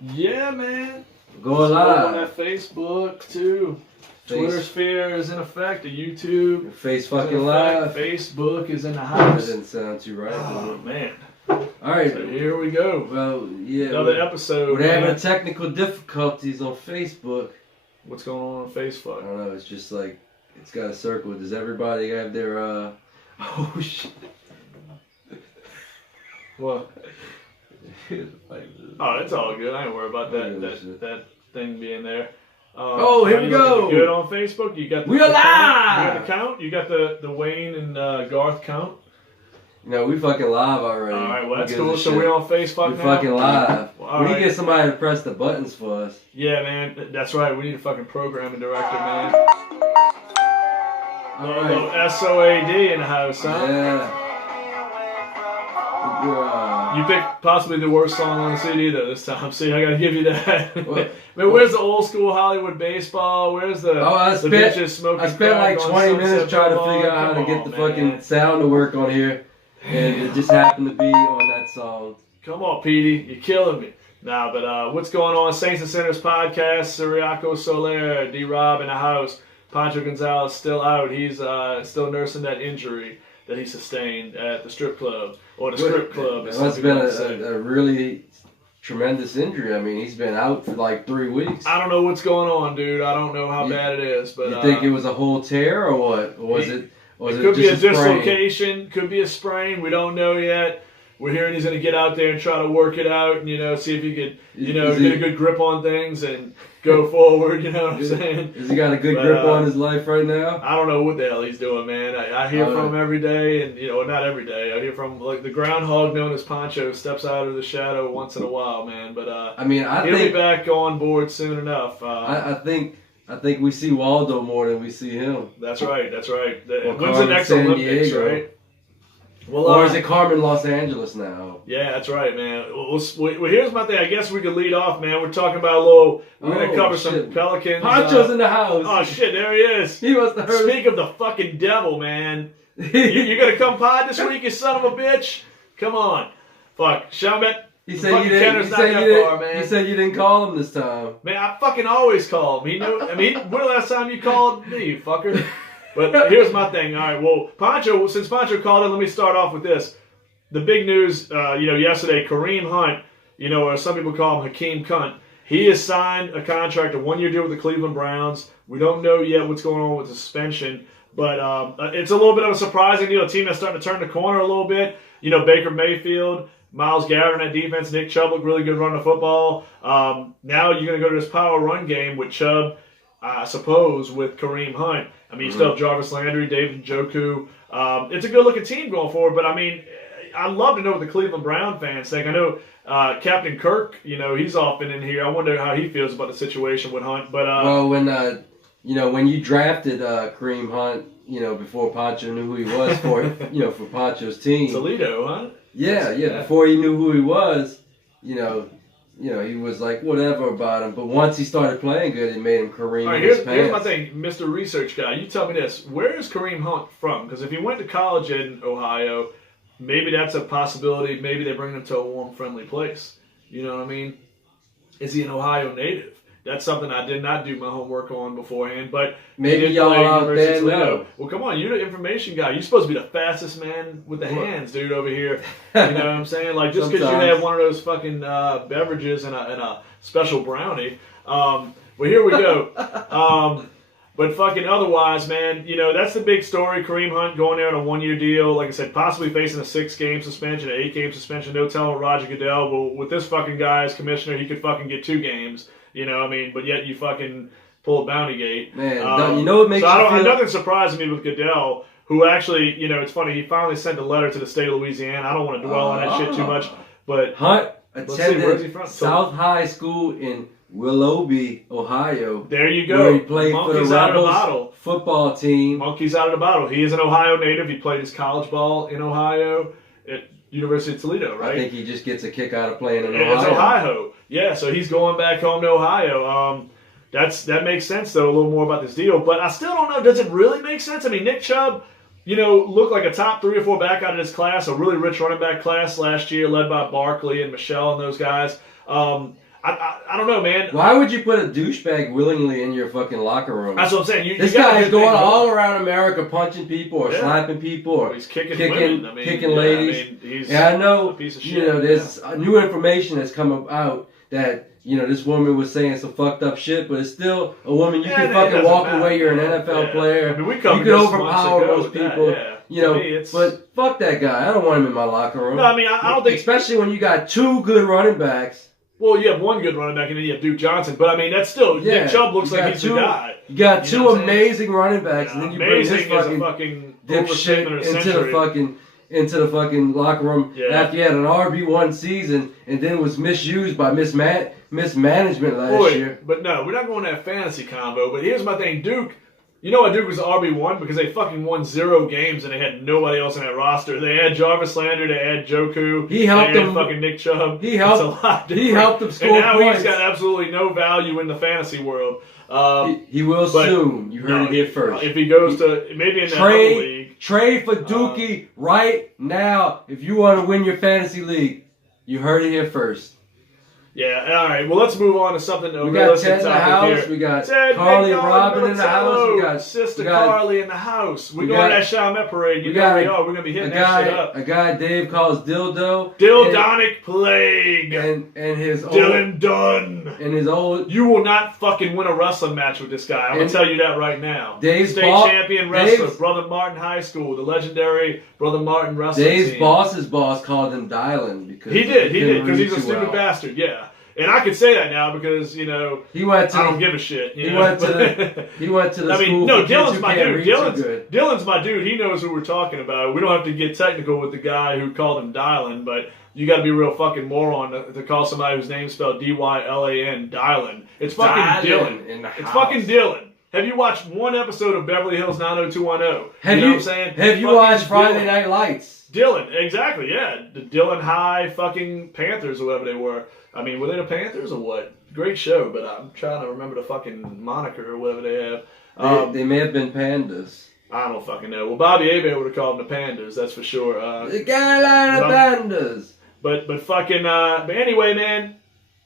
Yeah, man. Going live. On that Facebook too. Twitter sphere is in effect. The YouTube. Face fucking live. Facebook is in the house. That didn't sound too right. Oh man. All right. So here we go. Well, yeah. Another episode. We're having technical difficulties on Facebook. What's going on Facebook? I don't know. It's just like it's got a circle. Does everybody have their? Oh shit. What? Oh, it's all good. I ain't worried about that thing being there. Oh, here we go. Good on Facebook. You got the, we are live. You got the count. You got the Wayne and Garth count. No, we fucking live already. All right, well that's cool. So we're on Facebook now. We're fucking live. Well, we need to get somebody to press the buttons for us. Yeah, man. That's right. We need a fucking programming director, man. All right. SOAD in the house, huh? Yeah. You picked possibly the worst song on the CD though this time. See, I gotta give you that. Man, where's the old school Hollywood baseball? Where's the bitches smoking I spent like 20 minutes trying to figure out how to get the fucking sound to work on here, and it just happened to be on that song. Come on, Petey, you're killing me. Nah, but what's going on? Saints and Sinners podcast. Siriaco Soler, D-Rob in the house. Pancho Gonzalez still out. He's still nursing that injury that he sustained at the strip club, or the strip club. It must have been a really tremendous injury. I mean, he's been out for like 3 weeks. I don't know what's going on, dude. I don't know how bad it is, but you think it was a whole tear or what? Or was it? It could be a dislocation, could be a sprain. We don't know yet. We're hearing he's going to get out there and try to work it out, and see if he could, get a good grip on things and go forward. You know what I'm saying? Has he got a good grip on his life right now? I don't know what the hell he's doing, man. I hear from him every day, and not every day. I hear from like the groundhog known as Pancho steps out of the shadow once in a while, man. But I mean, he'll be back on board soon enough. I think we see Waldo more than we see him. That's right. Well, when's the next Olympics, right? Well, or is it Carmen Los Angeles now? Yeah, that's right, man. Well, here's my thing. I guess we could lead off, man. We're talking about a little. We're going to cover some Pelicans. Pancho's in the house. Oh, shit, there he is. He must have heard. Speak of the fucking devil, man. you going to come pod this week, you son of a bitch? Come on. Fuck. Shamet. He said you didn't. He said you didn't call him this time. Man, I fucking always call him. He knew. I mean, when the last time you called me, you fucker? But here's my thing. All right, well, Pancho, since Pancho called in, let me start off with this. The big news, yesterday, Kareem Hunt, or some people call him Hakeem Cunt, he has signed a contract, a one-year deal with the Cleveland Browns. We don't know yet what's going on with the suspension, but it's a little bit of a surprising deal. A team that's starting to turn the corner a little bit. Baker Mayfield, Myles Garrett on that defense, Nick Chubb looked really good running the football. Now you're going to go to this power run game with Chubb, I suppose, with Kareem Hunt. I mean, you still have Jarvis Landry, David Njoku. It's a good-looking team going forward, but, I mean, I'd love to know what the Cleveland Brown fans think. I know Captain Kirk, he's often in here. I wonder how he feels about the situation with Hunt. But well, when you drafted Kareem Hunt, before Pancho knew who he was for, for Pancho's team. Toledo, huh? Yeah. Before he knew who he was, he was like, whatever about him. But once he started playing good, it made him Kareem. All right, here's my thing, Mr. Research Guy. You tell me this. Where is Kareem Hunt from? Because if he went to college in Ohio, maybe that's a possibility. Maybe they bring him to a warm, friendly place. You know what I mean? Is he an Ohio native? That's something I did not do my homework on beforehand. But maybe y'all out there know. Well, come on. You're the information guy. You're supposed to be the fastest man with the hands, dude, over here. You know what I'm saying? Like, just because you have one of those fucking beverages and a special brownie. Well, here we go. But fucking otherwise, man, that's the big story. Kareem Hunt going there on a one-year deal. Like I said, possibly facing a 6-game suspension, an 8-game suspension. No telling Roger Goodell. Well, with this fucking guy as commissioner, he could fucking get 2 games. But yet you fucking pull a bounty gate. Man, what makes you feel... Nothing surprised me with Goodell, who actually, it's funny, he finally sent a letter to the state of Louisiana. I don't want to dwell on that shit too much, but... Hunt attended South High School in Willoughby, Ohio. There you go. Where he played for the Rebels football team. Monkey's out of the bottle. He is an Ohio native. He played his college ball in Ohio at University of Toledo, right? I think he just gets a kick out of playing in Ohio. It's Ohio. Yeah, so he's going back home to Ohio. That makes sense, though, a little more about this deal. But I still don't know. Does it really make sense? I mean, Nick Chubb, looked like a top 3 or 4 back out of his class, a really rich running back class last year, led by Barkley and Michelle and those guys. I don't know, man. Why would you put a douchebag willingly in your fucking locker room? That's what I'm saying. This guy's going all around America punching people or slapping people or he's kicking women. I mean, kicking ladies. I mean, he's I know, a piece of shit. you know, there's new information that's come out that, you know, this woman was saying some fucked up shit, but it's still a woman. You can fucking walk away. You're an NFL player. I mean, you can overpower most people. You know, but fuck that guy. I don't want him in my locker room. No, I mean, I don't think... Especially when you got two good running backs. Well, you have one good running back, and then you have Duke Johnson. But, I mean, that's still... Nick Chubb looks like he's the guy. You got two amazing running backs, and then you bring this fucking dipshit into the fucking locker room after you had an RB1 season and then was misused by mismanagement last year. But no, we're not going to that fantasy combo. But here's my thing. Duke... You know why Duke was RB1? Because they fucking won 0 games and they had nobody else in that roster. They had Jarvis Landry, they had Joku, he helped them. Fucking Nick Chubb. He helped them score and now points. He's got absolutely no value in the fantasy world. He will soon. You heard it here first. If he goes to maybe in that other league, trade for Dookie right now if you want to win your fantasy league. You heard it here first. Yeah, all right. Well, let's move on to something. We got Ted in the house. Here. We got Ted, Carly and Robin in the house. We got Sister Carly in the house. We're going to that Chalmette parade. We're going to be hitting that shit up. A guy Dave calls Dildo. Dildonic Plague. And his Dylan Dunn. And his old... You will not fucking win a wrestling match with this guy. I'm going to tell you that right now. Dave's State champion wrestler, Brother Martin High School, the legendary Brother Martin wrestling Dave's team. boss's boss called him Dylan because he did, because he's a stupid bastard. Yeah. And I can say that now because, you know, I don't give a shit. He went to the I mean, school no, for Dylan's kids my who dude. can't read too good. Dylan's my dude. He knows who we're talking about. We don't have to get technical with the guy who called him Dylan, but you got to be a real fucking moron to call somebody whose name's spelled D-Y-L-A-N, Dylan. It's fucking Dylan. It's fucking Dylan. Have you watched one episode of Beverly Hills 90210? You know what I'm saying? Have you watched Friday Night Lights? Dylan, exactly, yeah. The Dylan High fucking Panthers or whatever they were. I mean, were they the Panthers or what? Great show, but I'm trying to remember the fucking moniker or whatever they have. They may have been Pandas. I don't fucking know. Well, Bobby Abe would have called them the Pandas, that's for sure. The Carolina Pandas. But fucking, but anyway, man,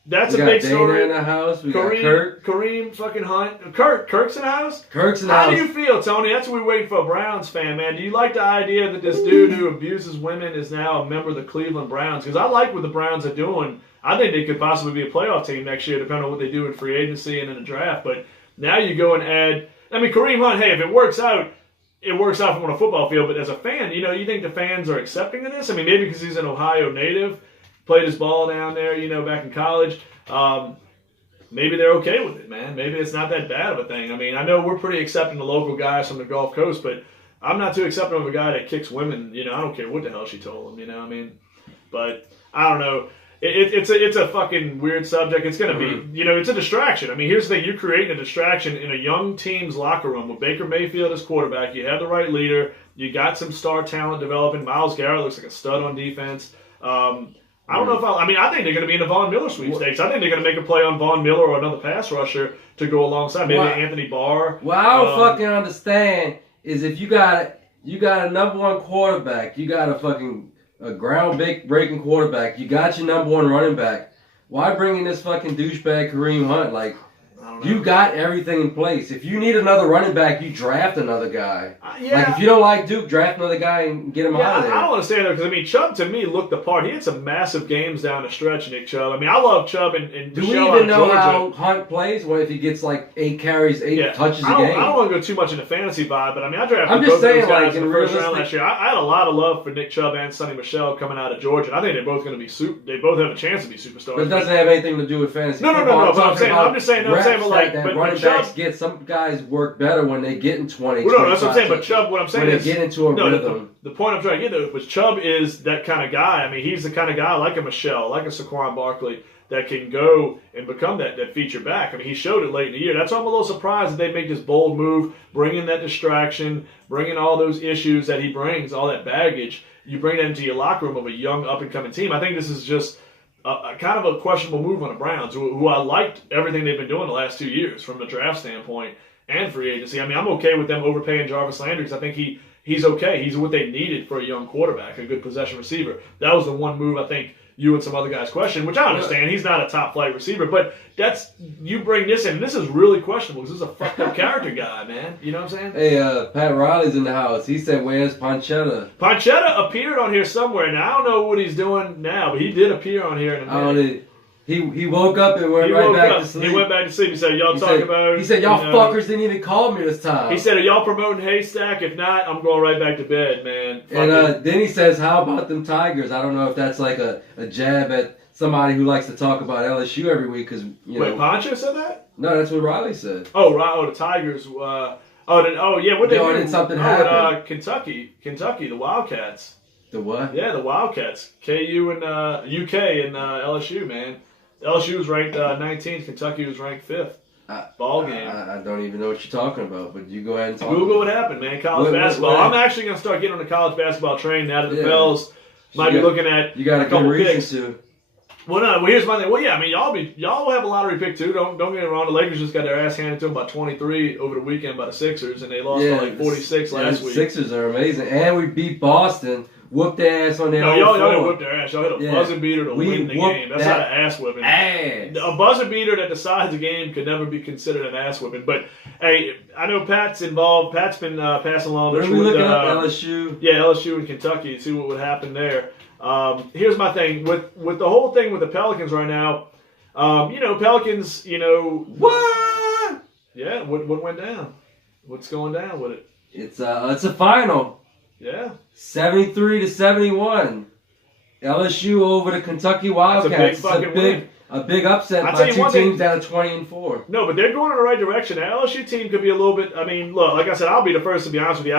that's a big Dana story. In the house. We got Kurt. Kareem fucking Hunt. Kirk's in the house? Kirk's in the house. How do you feel, Tony? That's what we're waiting for a Browns fan, man. Do you like the idea that this dude who abuses women is now a member of the Cleveland Browns? Because I like what the Browns are doing. I think they could possibly be a playoff team next year, depending on what they do in free agency and in the draft. But now you go and add... I mean, Kareem Hunt, hey, if it works out, it works out from on a football field. But as a fan, you know, you think the fans are accepting of this? I mean, maybe because he's an Ohio native, played his ball down there, you know, back in college. Maybe they're okay with it, man. Maybe it's not that bad of a thing. I mean, I know we're pretty accepting of local guys from the Gulf Coast, but I'm not too accepting of a guy that kicks women. You know, I don't care what the hell she told him, you know what I mean? But I don't know. It's a fucking weird subject. It's going to be, you know, it's a distraction. I mean, here's the thing. You're creating a distraction in a young team's locker room with Baker Mayfield as quarterback. You have the right leader. You got some star talent developing. Myles Garrett looks like a stud on defense. I don't know if I think they're going to be in the Von Miller sweepstakes. I think they're going to make a play on Von Miller or another pass rusher to go alongside. Maybe Anthony Barr. What I don't fucking understand is if you got a number one quarterback, you got a ground-breaking quarterback, you got your number one running back, why bring in this fucking douchebag Kareem Hunt? Like, you got everything in place. If you need another running back, you draft another guy. Like, if you don't like Duke, draft another guy and get him out of there. I don't want to say that because, I mean, Chubb, to me, looked the part. He had some massive games down the stretch, Nick Chubb. I mean, I love Chubb and do we even know how Hunt plays? What if he gets, like, 8 carries, 8 touches a game? I don't want to go too much into fantasy vibe, but, I mean, I drafted both of those guys in the first round last year. I had a lot of love for Nick Chubb and Sonny Michel coming out of Georgia. I think they're both going to be they both have a chance to be superstars. But it doesn't have anything to do with fantasy. No. But I'm just saying, running backs get some guys work better when they get in 20. Well, no, that's what I'm saying. But Chubb, what I'm saying is, when they get into a rhythm. The point I'm trying to get to was Chubb is that kind of guy. I mean, he's the kind of guy like a Michelle, like a Saquon Barkley that can go and become that feature back. I mean, he showed it late in the year. That's why I'm a little surprised that they make this bold move, bringing that distraction, bringing all those issues that he brings, all that baggage. You bring that into your locker room of a young up-and-coming team. I think this is just a kind of a questionable move on the Browns, who I liked everything they've been doing the last 2 years from a draft standpoint and free agency. I mean, I'm okay with them overpaying Jarvis Landry because I think he's okay. He's what they needed for a young quarterback, a good possession receiver. That was the one move I think you and some other guys questioned, which I understand. He's not a top flight receiver, but you bring this in, and this is really questionable because this is a fucked up character guy, man. You know what I'm saying? Hey, Pat Riley's in the house. He said, "Where's Ponchetta?" Ponchetta appeared on here somewhere. Now I don't know what he's doing now, but he did appear on here in a minute. He woke up and went right back to sleep. He went back to sleep. He said, y'all talk about... He said, y'all fuckers didn't even call me this time. He said, are y'all promoting Haystack? If not, I'm going right back to bed, man. And then he says, how about them Tigers? I don't know if that's like a jab at somebody who likes to talk about LSU every week. Cause, Wait, Poncho said that? No, that's what Riley said. Oh, the Tigers. What they do? Did something happen? Kentucky, the Wildcats. The what? Yeah, the Wildcats. KU and UK and LSU, man. LSU was ranked 19th. Kentucky was ranked 5th. Ball game. I don't even know what you're talking about, but you go ahead and talk. Google what happened, man. College basketball. I'm actually going to start getting on the college basketball train now that the Pels might be looking at you got a couple good reason picks. to. Well, here's my thing. Well, yeah, I mean, y'all will have a lottery pick too. Don't get me wrong. The Lakers just got their ass handed to them by 23 over the weekend by the Sixers, and they lost by like 46 last week. The Sixers are amazing, and we beat Boston. Whooped their ass on their own y'all floor. didn't whip their ass. Y'all hit a buzzer beater to win the game. That's not an ass whipping. A buzzer beater that decides the game could never be considered an ass whipping. But hey, I know Pat's involved. Pat's been passing along the truth. Are we looking up LSU? Yeah, LSU and Kentucky to see what would happen there. Here's my thing with the whole thing with the Pelicans right now. Pelicans. What? Yeah. What went down? What's going down with it? It's a final. Yeah. 73-71. LSU over the Kentucky Wildcats. A big upset by two teams out of 20-4. No, but they're going in the right direction. The LSU team could be a little bit. I mean, look, like I said, I'll be the first to be honest with you.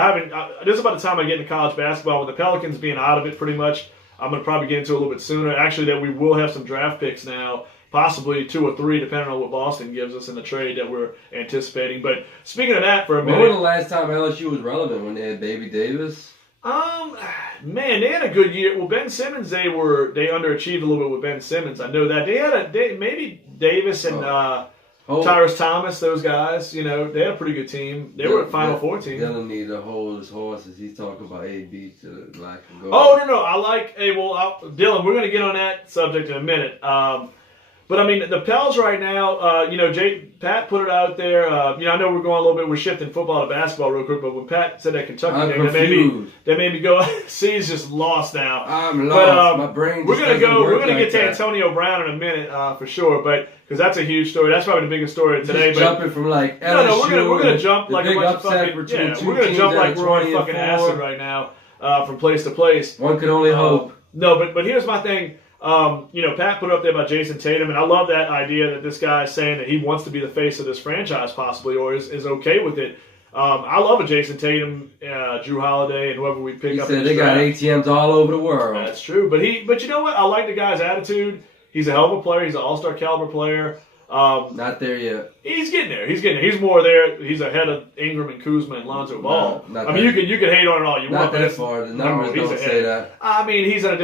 This is about the time I get into college basketball with the Pelicans being out of it pretty much. I'm going to probably get into it a little bit sooner. Actually, that we will have some draft picks now. Possibly 2 or 3, depending on what Boston gives us in the trade that we're anticipating. But speaking of that for a minute. When was the last time LSU was relevant? When they had Baby Davis? Man, they had a good year. Well, Ben Simmons, they underachieved a little bit with Ben Simmons. I know that maybe Davis and Tyrus Thomas, those guys. They had a pretty good team. They were a Final Four team. Dylan need to hold his horses. He's talking about AB to like go. Oh no! I like. Hey, Dylan, we're gonna get on that subject in a minute. But I mean, the Pels right now, Pat put it out there. I know we're going a little bit, we're shifting football to basketball real quick, but when Pat said that Kentucky game, that made me go, C's just lost now. I'm lost. My brain just we're gonna get to Antonio Brown in a minute for sure, but because that's a huge story. That's probably the biggest story of today. Just jumping from like LSU. No, we're gonna jump like a bunch of fucking. We're gonna jump like we're on fucking acid right now from place to place. One could only hope. No, but here's my thing. Pat put up there about Jason Tatum, and I love that idea that this guy is saying that he wants to be the face of this franchise possibly, or is okay with it. I love a Jason Tatum, Drew Holiday, and whoever we pick up. He said they got ATMs all over the world. That's true, but you know what? I like the guy's attitude. He's a hell of a player. He's an all-star caliber player. Not there yet. He's getting there. He's more there. He's ahead of Ingram and Kuzma and Lonzo Ball. You can hate on it all you want. Not that far. The numbers don't say that. I mean, it's a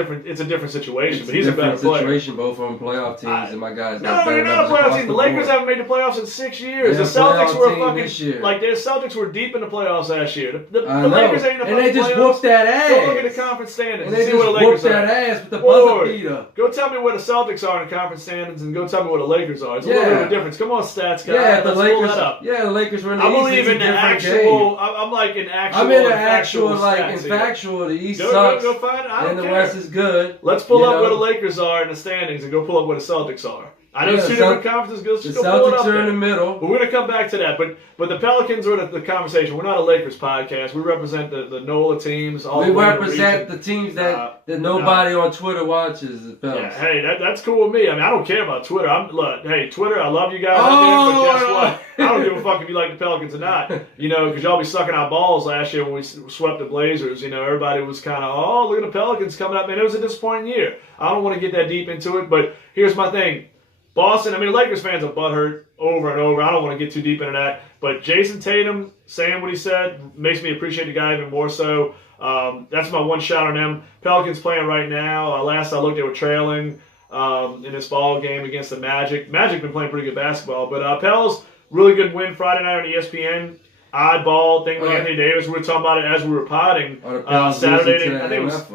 different situation, but he's a better player. Situation. Both of them playoff teams, and my guys. No, you're not a playoff team. The Lakers haven't made the playoffs in 6 years. The Celtics were the Celtics were deep in the playoffs last year. The Lakers ain't in the playoffs. And they just whooped that ass. Go look at the conference standings. And they just whooped that ass with the buzzer beater. Go tell me where the Celtics are in the conference standings, and go tell me where the Lakers are. It's a little bit of a difference. Come on, stats guy. Yeah, the Lakers. The Lakers were in the East. I believe in the actual. I'm like in actual. I'm in the actual, like in factual. The East sucks, go find it. and the West is good. Let's pull up where the Lakers are in the standings and go pull up where the Celtics are. I know it's 2 different conferences. The Celtics are in the middle. But we're going to come back to that. But the Pelicans are the conversation. We're not a Lakers podcast. We represent the NOLA teams. We represent the teams that nobody on Twitter watches. The Pelicans. Yeah, hey, that's cool with me. I mean, I don't care about Twitter. Hey, Twitter, I love you guys out there, but guess what? I don't give a fuck if you like the Pelicans or not. Because y'all be sucking our balls last year when we swept the Blazers. Everybody was kind of, look at the Pelicans coming up. Man, it was a disappointing year. I don't want to get that deep into it, but here's my thing. Boston, Lakers fans are butthurt over and over. I don't want to get too deep into that. But Jason Tatum saying what he said makes me appreciate the guy even more so. That's my one shot on them. Pelicans playing right now. Last I looked, they were trailing in this ball game against the Magic. Magic been playing pretty good basketball. But Pels, really good win Friday night on ESPN. Oddball thing with Anthony Davis. We were talking about it as we were potting. Saturday. I think it was.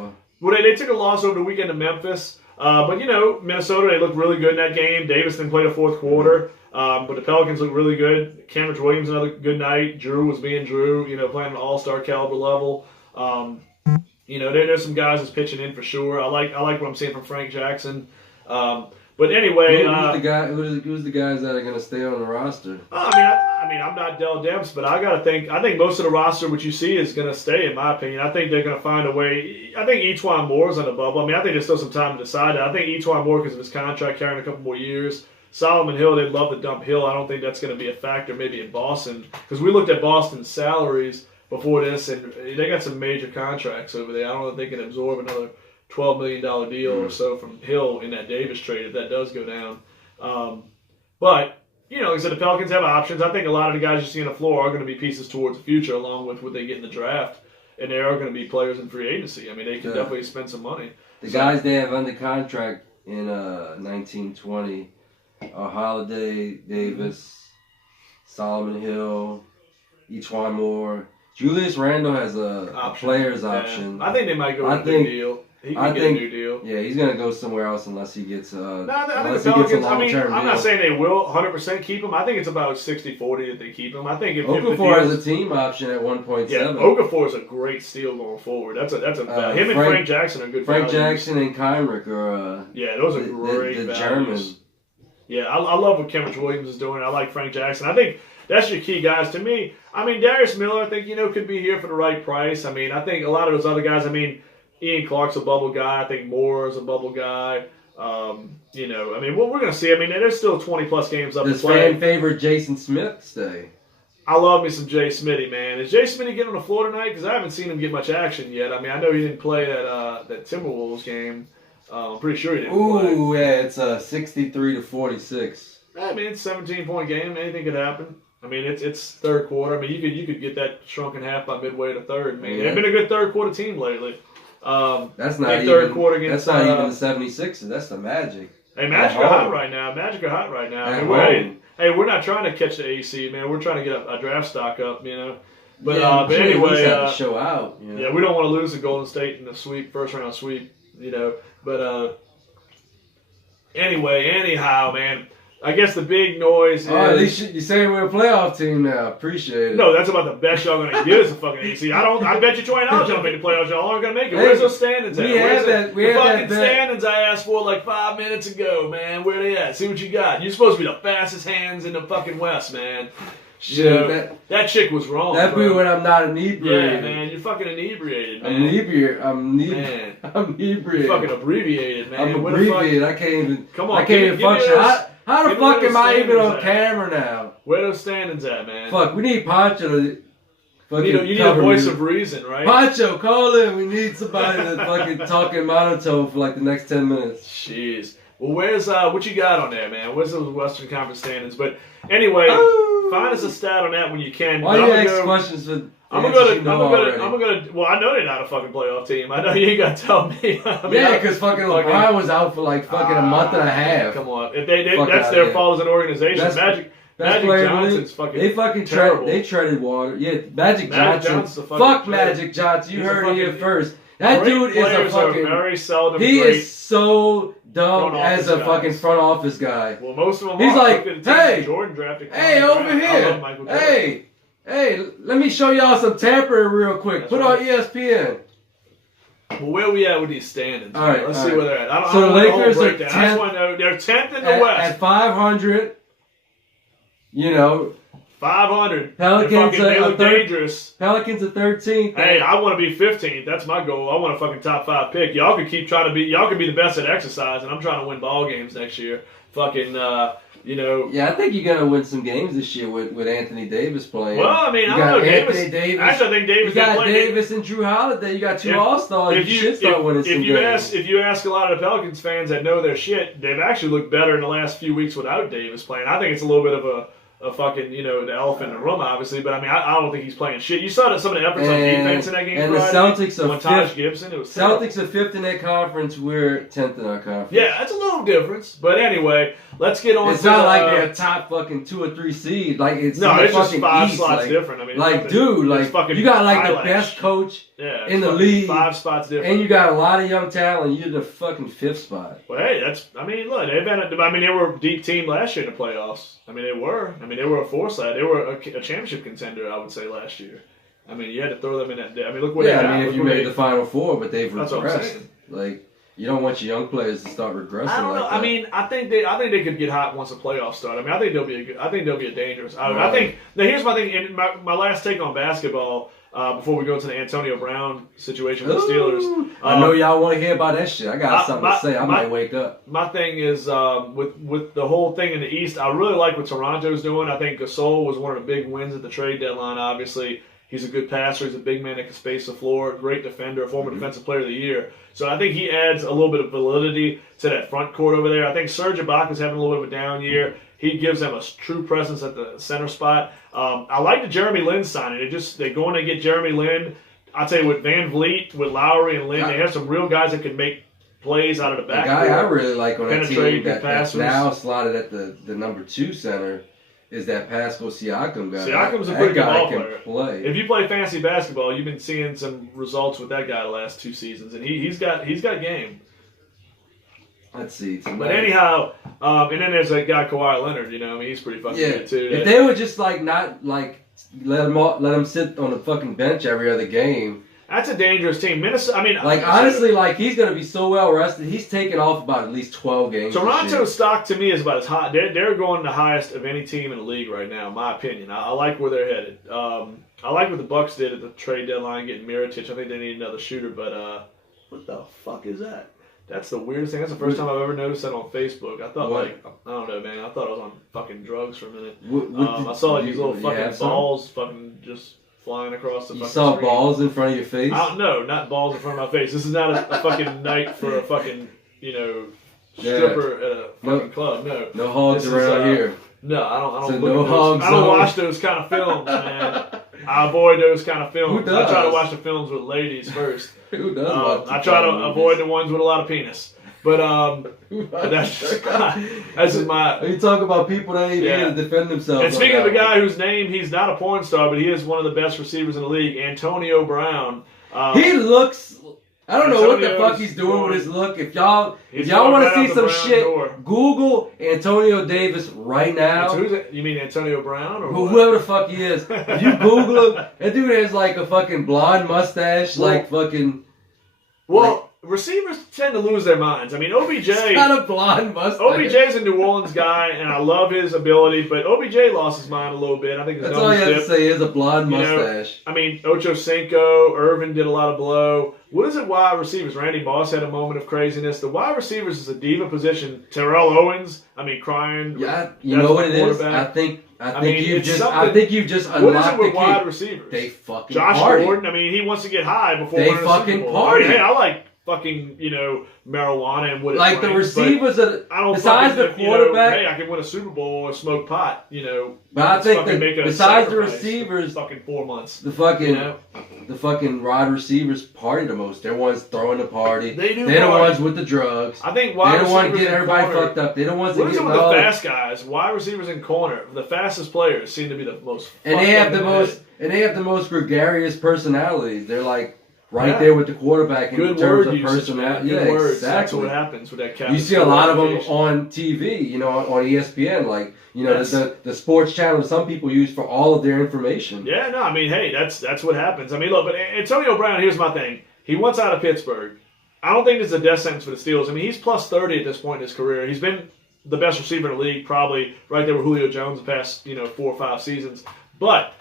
Well, they took a loss over the weekend to Memphis. But, Minnesota, they looked really good in that game. Davis didn't play the fourth quarter. But the Pelicans looked really good. Cameron Williams, another good night. Drew was being Drew, playing an all-star caliber level. There's some guys that's pitching in for sure. I like what I'm seeing from Frank Jackson. But anyway, who's the guys that are going to stay on the roster? I'm not Dell Demps, but I think most of the roster, what you see, is going to stay, in my opinion. I think they're going to find a way. I think E'Twaun Moore's on the bubble. I think there's still some time to decide that. I think E'Twaun Moore, because of his contract, carrying a couple more years. Solomon Hill, they'd love to dump Hill. I don't think that's going to be a factor maybe in Boston, because we looked at Boston's salaries before this, and they got some major contracts over there. I don't know if they can absorb another $12 million deal or so from Hill in that Davis trade if that does go down. But, like I said, the Pelicans have options. I think a lot of the guys you see on the floor are going to be pieces towards the future along with what they get in the draft. And they are going to be players in free agency. They can definitely spend some money. The guys they have under contract in 1920 are Holiday, Davis, Solomon Hill, E'Twaun Moore. Julius Randle has a player's option. I think they might go with a new deal. He can get a new deal. Yeah, he's going to go somewhere else unless he gets I think the Pelicans, I'm not saying they will 100% keep him. I think it's about 60-40 that they keep him. I think if Okafor has a team option at 1.7. Yeah, Okafor is a great steal going forward. That's a him and Frank Jackson are good. Frank Jackson and Kymrick are those are great the values. German. Yeah, I love what Cameron Williams is doing. I like Frank Jackson. I think that's your key guys to me. Darius Miller, I think, could be here for the right price. I think a lot of those other guys, Ian Clark's a bubble guy. I think Moore is a bubble guy. What we're going to see. There's still 20-plus games up to play. Does fan favorite Jason Smith stay? I love me some Jay Smitty, man. Is Jay Smitty getting on the floor tonight? Because I haven't seen him get much action yet. I know he didn't play that Timberwolves game. I'm pretty sure he didn't play. Ooh, yeah, it's 63-46. It's a 17-point game. Anything could happen. It's third quarter. You could get that shrunk in half by midway to third. They've been a good third quarter team lately. That's not even third quarter against, that's not even the 76ers. That's the Magic. Hey, Magic are hot right now. We're not trying to catch the AC, man. We're trying to get a draft stock up, But anyway, have to show out. Yeah, we don't want to lose to Golden State in the first round sweep, But anyhow, man. I guess the big noise is... at least you're saying we're a playoff team now. Appreciate it. No, that's about the best y'all going to get is the fucking AC. I bet you $20 y'all don't make the playoffs. Y'all aren't going to make it. Where's those standings at? The fucking standings I asked for like 5 minutes ago, man. Where they at? See what you got. You're supposed to be the fastest hands in the fucking West, man. That chick was wrong. That'd be when I'm not inebriated. Yeah, man. You're fucking inebriated, man. I'm inebriated. You're fucking abbreviated, man. I'm abbreviated. I can't even... Come on, I can't even function. How the fuck am I even on camera now? Where are those standings at, man? Fuck, we need Pancho to fucking You need a voice of reason, right? Pancho, call in. We need somebody to fucking talk in monotone for like the next 10 minutes. Jeez. Well, where's what you got on there, man? Where's those Western Conference standings? But anyway, find us a stat on that when you can. Why you ask questions for... I'm gonna. Well, I know they're not a fucking playoff team. I know you ain't gotta tell me. Because fucking LeBron was out for like fucking a month and a half. Come on, if that's their fault as an organization. Magic Johnson's fucking. They fucking treaded water. Yeah, Magic Johnson. Fuck Magic Johnson. You heard it here first. That dude is a fucking. Very seldom. He is so dumb as a fucking front office guy. Well, most of them. He's like, hey, Jordan drafted. Hey, over here. Hey, let me show y'all some tampering real quick. Put on ESPN. Well, where are we at with these standings? All right, let's see where they're at. So the Lakers are 10th. I just want to know they're 10th in the West at 500. 500. Pelicans are dangerous. Pelicans are 13th. Hey, I want to be 15th. That's my goal. I want a fucking top 5 pick. Y'all could keep trying to be. Y'all could be the best at exercise, and I'm trying to win ball games next year. Fucking. Yeah, I think you're gonna win some games this year with Anthony Davis playing. Well, I don't know. Davis. Actually, I think Davis. You got Davis and Drew Holiday. You got 2 All-Stars. You should start winning some games. If you ask a lot of the Pelicans fans that know their shit, they've actually looked better in the last few weeks without Davis playing. I think it's a little bit of a fucking, the elephant in the room, obviously. But I mean, I don't think he's playing shit. You saw some of the efforts on defense in that game. And the Celtics are Taj Gibson. It was Celtics are 5th in that conference. We're 10th in our conference. Yeah, that's a little difference. But anyway, let's get on. It's not like they're a top fucking 2 or 3 seed. Like it's it's just fucking 5 East. slots like, different. I mean, like dude, like you got like the best coach in the league, 5 spots different, and you got a lot of young talent. You're the fucking 5th spot. Well, hey, look, they were a deep team last year in the playoffs. I mean, they were a foresight. They were a championship contender, I would say, last year. I mean, you had to throw them in that. I mean, look what they got. I mean, if you made the Final Four, but they've That's what I'm regressed. saying. Like, you don't want your young players to start regressing. I don't know. Like that. I mean, I think they could get hot once the playoffs start. I mean, I think they'll be a dangerous. I think now here's my thing. In my last take on basketball. Before we go to the Antonio Brown situation with the Steelers, I know y'all want to hear about that shit. I got something to say. I might wake up. My thing is with the whole thing in the East. I really like what Toronto's doing. I think Gasol was one of the big wins at the trade deadline. Obviously, he's a good passer. He's a big man that can space the floor. Great defender. Former Defensive Player of the Year. So I think he adds a little bit of validity to that front court over there. I think Serge Ibaka's having a little bit of a down year. He gives them a true presence at the center spot. I like the Jeremy Lin signing. They're going to get Jeremy Lin. I'll tell you, with Van Vliet, with Lowry and Lin, they have some real guys that can make plays out of the back. The guy I really like on that team that's passers. now slotted at the number 2 center is that Pascal Siakam guy. Siakam's a pretty good ball can player. Play. If you play fantasy basketball, you've been seeing some results with that guy the last 2 seasons, and he's got game. Let's see. But anyhow, and then there's that guy Kawhi Leonard. I mean, he's pretty fucking good too. If they would just not let him sit on the fucking bench every other game. That's a dangerous team. Minnesota. I mean, honestly, he's gonna be so well rested. He's taken off about at least 12 games. Toronto's stock to me is about as hot. They're going the highest of any team in the league right now, in my opinion. I like where they're headed. I like what the Bucks did at the trade deadline, getting Mirotic. I think they need another shooter, but what the fuck is that? That's the weirdest thing. That's the first time I've ever noticed that on Facebook. I thought, I don't know, man. I thought I was on fucking drugs for a minute. I saw these little fucking balls fucking just flying across the fucking screen. You saw screen. balls in front of your face? No, not balls in front of my face. This is not a fucking night for a fucking, stripper at a fucking club. No. No hogs around here. No, I don't. So no hogs. I don't watch those kind of films, man. I avoid those kind of films. Who does? I try to watch the films with ladies first. Who does? I try to avoid the ones with a lot of penis. But that's just my. You talk about people that ain't here to defend themselves. And speaking of a guy whose name, he's not a porn star, but he is one of the best receivers in the league, Antonio Brown. He looks. I don't know what the fuck he's doing with his look. If y'all want to see some shit, Google Antonio Davis right now. You mean Antonio Brown or whoever the fuck he is? If you Google him, that dude has like a fucking blonde mustache, fucking. Well. Receivers tend to lose their minds. I mean, OBJ. It's not a blonde mustache. OBJ's a New Orleans guy, and I love his ability, but OBJ lost his mind a little bit. I think that's all you have to say is a blonde mustache. I mean, Ocho Cinco, Irvin did a lot of blow. What is it, wide receivers? Randy Moss had a moment of craziness. The wide receivers is a diva position. Terrell Owens, crying. Yeah, you know what it is? I think you've just unlocked what is it with wide receivers? They fucking Josh party. Gordon, I mean, he wants to get high before they winning the fucking Super Bowl. party. I mean, hey, I like fucking, marijuana and what it like brings, the receivers are I don't besides the quarterback. Hey, I can win a Super Bowl or smoke pot, But I think besides the receivers, fucking 4 months. The fucking wide receivers party the most. They're the ones throwing the party. They're the ones with the drugs. I think they're the ones getting everybody fucked up. They're the ones that get with the fast guys? Wide receivers in corner, the fastest players seem to be the most. And they have the most gregarious personalities. They're like. There with the quarterback in terms of personality. Good words. Exactly. That's what happens with that captain. You see a lot of them on TV, on ESPN, the sports channel some people use for all of their information. Yeah, no, I mean, hey, that's what happens. I mean, look, but Antonio Brown, here's my thing. He wants out of Pittsburgh. I don't think this is a death sentence for the Steelers. I mean, he's plus 30 at this point in his career. He's been the best receiver in the league, probably right there with Julio Jones the past, 4 or 5 seasons. But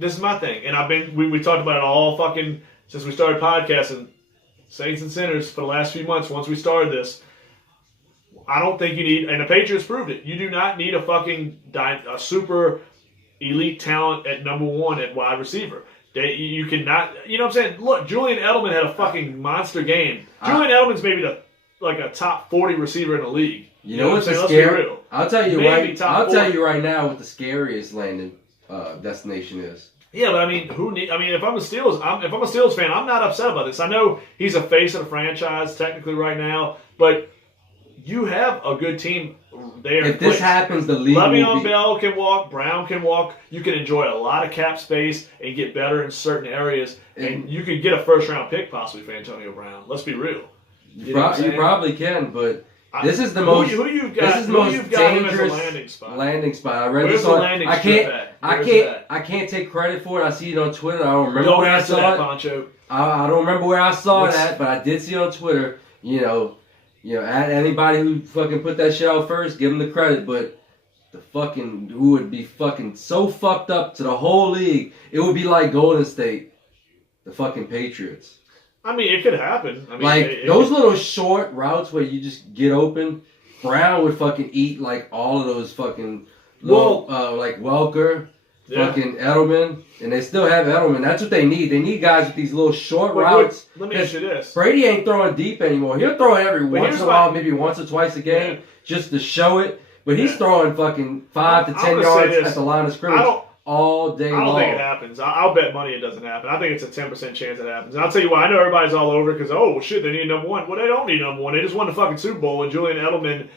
this is my thing, and we talked about it all fucking since we started podcasting, Saints and Sinners, for the last few months, once we started this. I don't think you need, and the Patriots proved it, you do not need a super elite talent at number 1 at wide receiver. You cannot, you know what I'm saying? Look, Julian Edelman had a fucking monster game. Julian Edelman's maybe a top 40 receiver in the league. You know what's scary? I'll tell you maybe top I'll 4. tell you right now what the scariest landing destination is. Yeah, but I mean, if I'm a Steelers fan, I'm not upset about this. I know he's a face of the franchise technically right now, but you have a good team there. If this happens, the league Le'Veon Bell can walk, Brown can walk. You can enjoy a lot of cap space and get better in certain areas, and you could get a first-round pick possibly for Antonio Brown. Let's be real. You probably can, but this is the most. Who you've got? This is the most dangerous landing spot. I read Where's this the on. landing I strip at? I can't take credit for it. I see it on Twitter. I don't remember Don't where I answer saw that, it. Poncho. I don't remember where I saw it at, but I did see it on Twitter. At anybody who fucking put that shit out first, give them the credit. But who would be fucking so fucked up to the whole league? It would be like Golden State, the fucking Patriots. I mean, it could happen. I mean, those little short routes where you just get open. Brown would fucking eat like all of those fucking little, like Welker, fucking Edelman, and they still have Edelman. That's what they need. They need guys with these little short routes. Let me ask you this: Brady ain't throwing deep anymore. He'll throw it every once in a while, maybe once or twice a game, just to show it. But he's throwing fucking 5 to 10 yards at the line of scrimmage all day long. I don't think it happens. I'll bet money it doesn't happen. I think it's a 10% chance it happens. And I'll tell you why. I know everybody's all over because, shit, they need number one. Well, they don't need number one. They just won the fucking Super Bowl, and Julian Edelman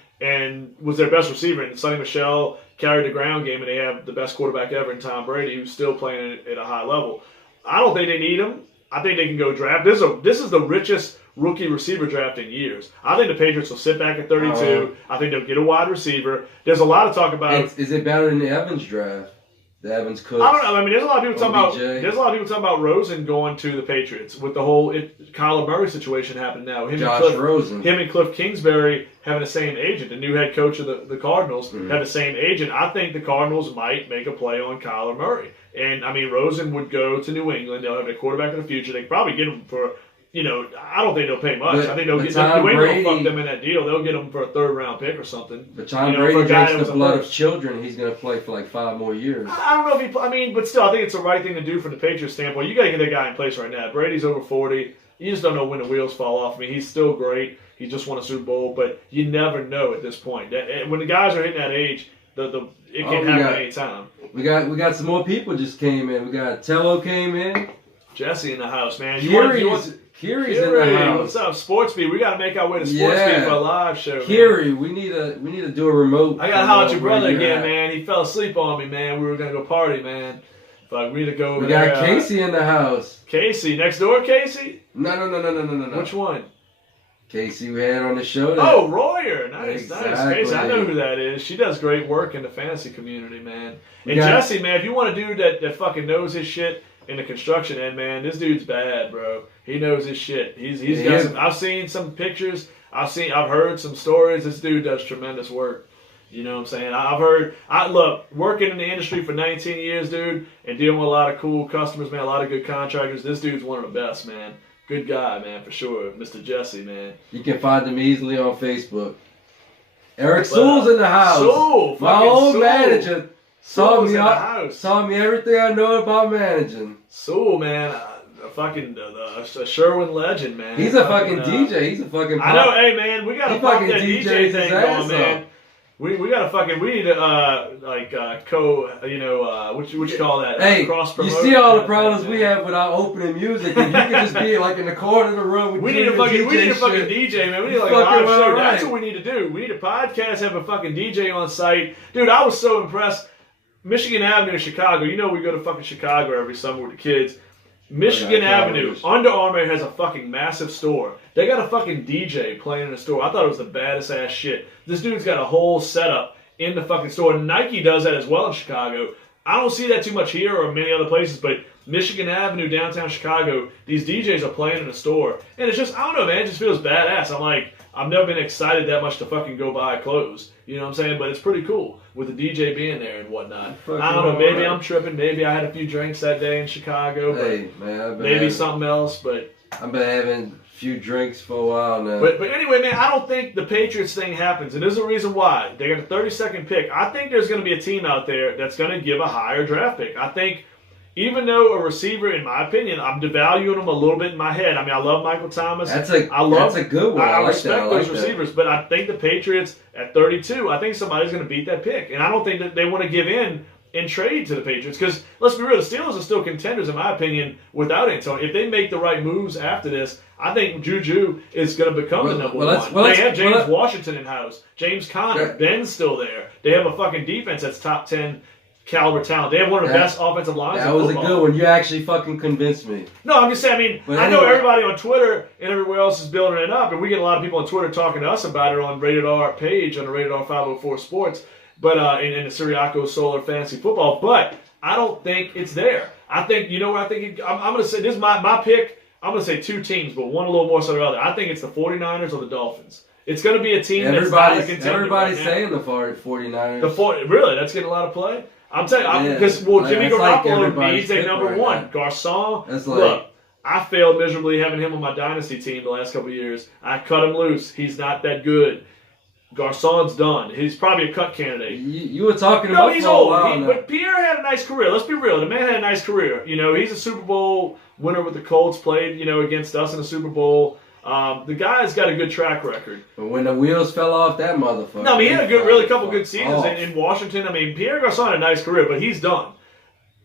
was their best receiver. And Sonny Michel carried the ground game, and they have the best quarterback ever in Tom Brady, who's still playing at a high level. I don't think they need him. I think they can go draft. This is the richest rookie receiver draft in years. I think the Patriots will sit back at 32. I think they'll get a wide receiver. There's a lot of talk about. Is it better than the Evans draft? The Evans Cooks. I don't know. I mean, there's a lot of people talking about Rosen going to the Patriots with the whole Kyler Murray situation happening now. Rosen. Him and Cliff Kingsbury having the same agent. The new head coach of the Cardinals have the same agent. I think the Cardinals might make a play on Kyler Murray. And I mean, Rosen would go to New England. They'll have a quarterback in the future. They could probably get him for. I don't think they'll pay much. I think they'll get New England will fuck them in that deal. They'll get them for a 3rd round pick or something. But Tom Brady drinks the blood of children. He's going to play for like 5 more years. I don't know if but still, I think it's the right thing to do from the Patriots standpoint. You got to get that guy in place right now. Brady's over 40. You just don't know when the wheels fall off. I mean, he's still great. He just won a Super Bowl, but you never know at this point. When the guys are hitting that age, it can happen at any time. We got some more people just came in. We got Tello came in. Jesse in the house, man. Kiri's in the house. What's up, Sportsbeat? We got to make our way to Sportsbeat for a live show. Kiri, we need to do a remote. I got to holler at your brother again, man. He fell asleep on me, man. We were gonna go party, man. But we need to go over there. We got Casey in the house. Casey, next door, Casey? No. Which one? Casey we had on the show. Oh, Royer. Nice. Casey, I know who that is. She does great work in the fantasy community, man. And Jesse, man, if you want a dude that fucking knows his shit in the construction end, man, this dude's bad, bro. He knows his shit. He's got some. I've seen some pictures. I've heard some stories. This dude does tremendous work. You know what I'm saying? Look, working in the industry for 19 years, dude, and dealing with a lot of cool customers, man, a lot of good contractors. This dude's one of the best, man. Good guy, man, for sure. Mr. Jesse, man. You can find him easily on Facebook. Eric Sewell's in the house. My old manager. Taught me everything I know about managing. Sewell, man. A Sherwin legend, man. He's a fucking DJ. He's a fucking. I know. Hey, man, we gotta pop that DJ thing going, man. We gotta we need to what you call that? Hey, cross you see all the problems we have with our opening music, and you can just be like in the corner of the room. We need a fucking DJ, man. We need like a live show. Right. That's what we need to do. We need a podcast, have a fucking DJ on site, dude. I was so impressed. Michigan Avenue in Chicago. You know we go to fucking Chicago every summer with the kids. Michigan Avenue, Under Armour has a fucking massive store. They got a fucking DJ playing in the store. I thought it was the baddest ass shit. This dude's got a whole setup in the fucking store. Nike does that as well in Chicago. I don't see that too much here or many other places, but Michigan Avenue, downtown Chicago, these DJs are playing in the store. And it's just, I don't know, man, it just feels badass. I'm like, I've never been excited that much to fucking go buy clothes. You know what I'm saying? But it's pretty cool with the DJ being there and whatnot. I don't know, maybe I'm tripping. Maybe I had a few drinks that day in Chicago. Hey, man, maybe something else, but... I've been having a few drinks for a while now. But anyway, man, I don't think the Patriots thing happens. And there's a reason why. They got a 32nd pick. I think there's going to be a team out there that's going to give a higher draft pick. I think even though a receiver, in my opinion, I'm devaluing him a little bit in my head. I mean, I love Michael Thomas. That's a good one. I like respect those receivers, but I think the Patriots at 32, I think somebody's going to beat that pick. And I don't think that they want to give in trade to the Patriots because, let's be real, the Steelers are still contenders, in my opinion, without Antonio. If they make the right moves after this, I think Juju is going to become the number one. They have James Washington in-house, James Conner, Ben's still there. They have a fucking defense that's top 10 caliber talent. They have one of the best offensive lines in football. That was a good one. You actually fucking convinced me. No, I'm just saying, I mean, I know everybody on Twitter and everywhere else is building it up, and we get a lot of people on Twitter talking to us about it on Rated R page, on the Rated R 504 Sports, but in the Siriaco Solar Fantasy Football, but I don't think it's there. I think, you know what I think? I'm going to say, this is my pick. I'm going to say two teams, but one a little more so than the other. I think it's the 49ers or the Dolphins. It's going to be a team that's not a contender. Everybody's saying the 49ers. Really? That's getting a lot of play? I'm telling you, because Jimmy Garoppolo needs a number one. Garcon, look, I failed miserably having him on my dynasty team the last couple of years. I cut him loose. He's not that good. Garcon's done. He's probably a cut candidate. You were talking about he's old. But Pierre had a nice career. Let's be real. The man had a nice career. You know, he's a Super Bowl winner with the Colts, played, you know, against us in the Super Bowl. The guy's got a good track record. But when the wheels fell off, that motherfucker. No, I mean, he had a couple good seasons in Washington. I mean, Pierre Garcon had a nice career, but he's done.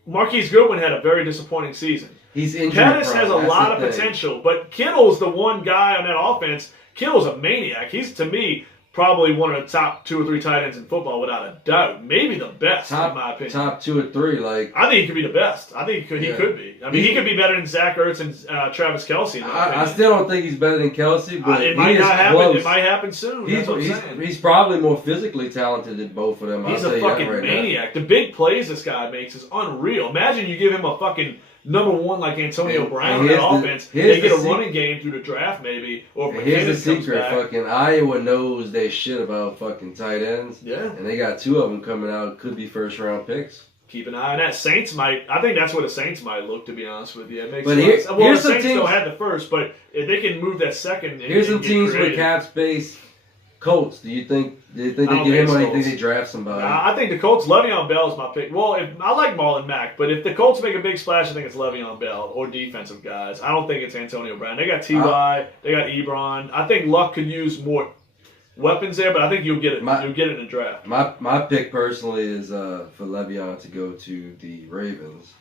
Marquise Goodwin had a very disappointing season. He's injured. Pettis has a lot of potential, but Kittle's the one guy on that offense. Kittle's a maniac. He's, to me, probably one of the top 2 or 3 tight ends in football, without a doubt. Maybe the best, in my opinion. Top 2 or 3, like. I think he could be the best. I think he could be. I mean, he could be better than Zach Ertz and Travis Kelce. I still don't think he's better than Kelce, but it might not happen. Close. It might happen soon. He's probably more physically talented than both of them. He's a fucking maniac. The big plays this guy makes is unreal. Imagine you give him a fucking number one like Antonio Brown in that offense. They get a running game through the draft, maybe. Or here's the secret: fucking Iowa knows they shit about fucking tight ends. Yeah, and they got 2 of them coming out. Could be first-round picks. Keep an eye on that. Saints might. I think that's what the Saints might look. To be honest with you, it makes sense. The Saints still had the first, but if they can move that second. Here's some teams with cap space. Colts. Do you think they get him, or do you think they draft somebody? I think the Colts. Le'Veon Bell is my pick. Well, I like Marlon Mack, but if the Colts make a big splash, I think it's Le'Veon Bell or defensive guys. I don't think it's Antonio Brown. They got Ty. They got Ebron. I think Luck could use more weapons there, but I think you'll get it. You'll get it in the draft. My pick personally is for Le'Veon to go to the Ravens.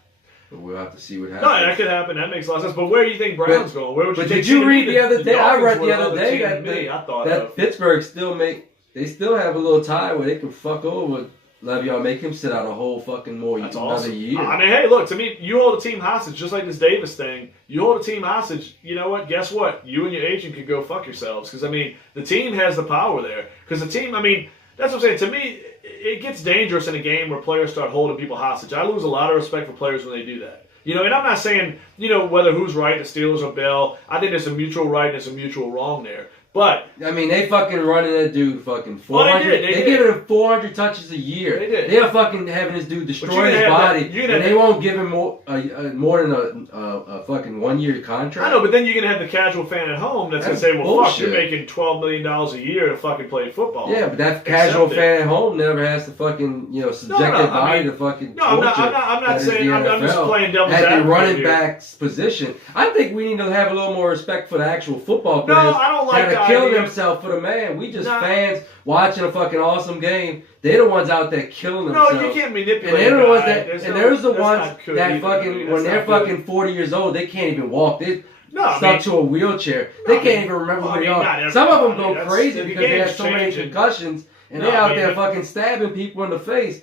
But we'll have to see what happens. No, that could happen. That makes a lot of sense. But where do you think Brown's going? Where would you but think? Did you read the other day? I read the other day that Pittsburgh still have a little tie where they can fuck over Le'Veon, make him sit out a whole fucking another year. I mean, hey, look, to me, you hold a team hostage, just like this Davis thing. You hold a team hostage, you know what? Guess what? You and your agent could go fuck yourselves. Because, I mean, the team has the power there. Because the team, I mean, that's what I'm saying. To me, it gets dangerous in a game where players start holding people hostage. I lose a lot of respect for players when they do that. You know, and I'm not saying, you know, whether who's right, the Steelers or Bell. I think there's a mutual right and there's a mutual wrong there. But I mean, they fucking running that dude fucking 400. They giving him 400 touches a year. They did. They are fucking having this dude destroy his body, and they won't give him more than a fucking 1-year contract. I know, but then you're gonna have the casual fan at home that's gonna say, "Well, bullshit. Fuck, you're making $12 million a year to fucking play football." Yeah, but that casual fan at home never has to fucking subject their body to fucking torture. I'm not saying. I'm just playing devil's advocate at the running back's position. I think we need to have a little more respect for the actual football players. No, I don't like that. Killing themselves for the man. We just fans watching a fucking awesome game. They're the ones out there killing themselves. No, you can't manipulate. And they're the ones there's the ones that fucking when they're fucking 40 years old, they can't even walk. They stuck to a wheelchair. They can't even remember who they are. Some of them go crazy because they have so many concussions, and they're out there fucking stabbing people in the face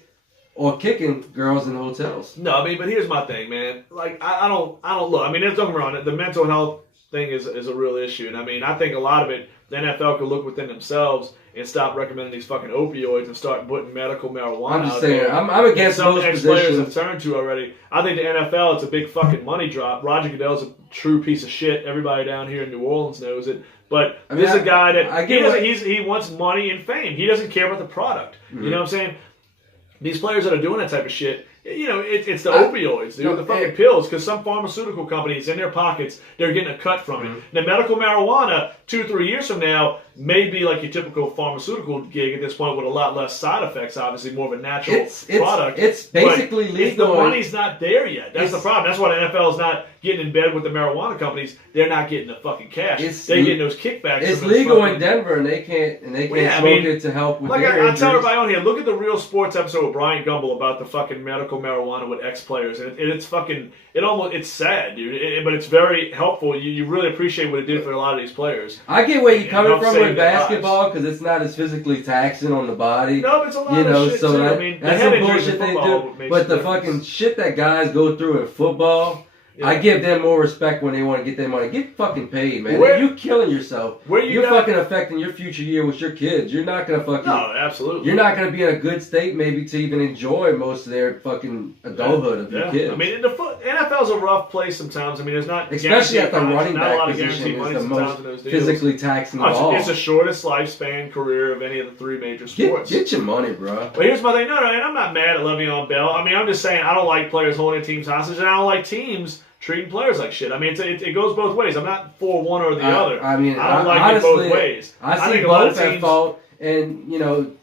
or kicking girls in hotels. No, I mean, but here's my thing, man. Like I don't look. I mean, there's nothing wrong. The mental health thing is a real issue, and I mean, I think a lot of it. The NFL could look within themselves and stop recommending these fucking opioids and start putting medical marijuana out there. I'm against those positions. Some ex-players have turned to already. I think the NFL, it's a big fucking money drop. Roger Goodell's a true piece of shit. Everybody down here in New Orleans knows it. But this is a guy that he wants money and fame. He doesn't care about the product. Mm-hmm. You know what I'm saying? These players that are doing that type of shit, You know, it's the opioids, dude, no, the fucking pills, because some pharmaceutical companies, in their pockets, they're getting a cut from it. Now, medical marijuana, 2-3 years from now, may be like your typical pharmaceutical gig at this point with a lot less side effects, obviously, more of a natural product. It's basically legal. The money's not there yet. That's the problem. That's why the NFL is not getting in bed with the marijuana companies. They're not getting the fucking cash. They're getting those kickbacks. It's legal in Denver, and they can't smoke it to help with their injuries. I tell everybody on here, look at the Real Sports episode with Brian Gumble about the fucking medical marijuana with ex-players, and it's fucking, it's sad, dude, but it's very helpful. You really appreciate what it did for a lot of these players. I get where you're coming from with basketball, because it's not as physically taxing on the body. No, but it's a lot of shit, so too. That's some bullshit they do. But the fucking shit that guys go through in football, yeah. I give them more respect when they want to get their money. Get fucking paid, man. You're killing yourself. You're fucking affecting your future year with your kids. You're not gonna fucking. No, absolutely. You're not gonna be in a good state maybe to even enjoy most of their fucking adulthood of your kids. I mean, NFL's a rough place sometimes. I mean, there's not especially at the running back position is the most physically taxing ball. It's the shortest lifespan career of any of the three major sports. Get your money, bro. But here's my thing. No, and I'm not mad at Le'Veon Bell. I mean, I'm just saying I don't like players holding teams hostage, and I don't like teams treating players like shit. I mean, it goes both ways. I'm not for one or the other. I mean, I don't like honestly, it both ways. I think both at fault, and look,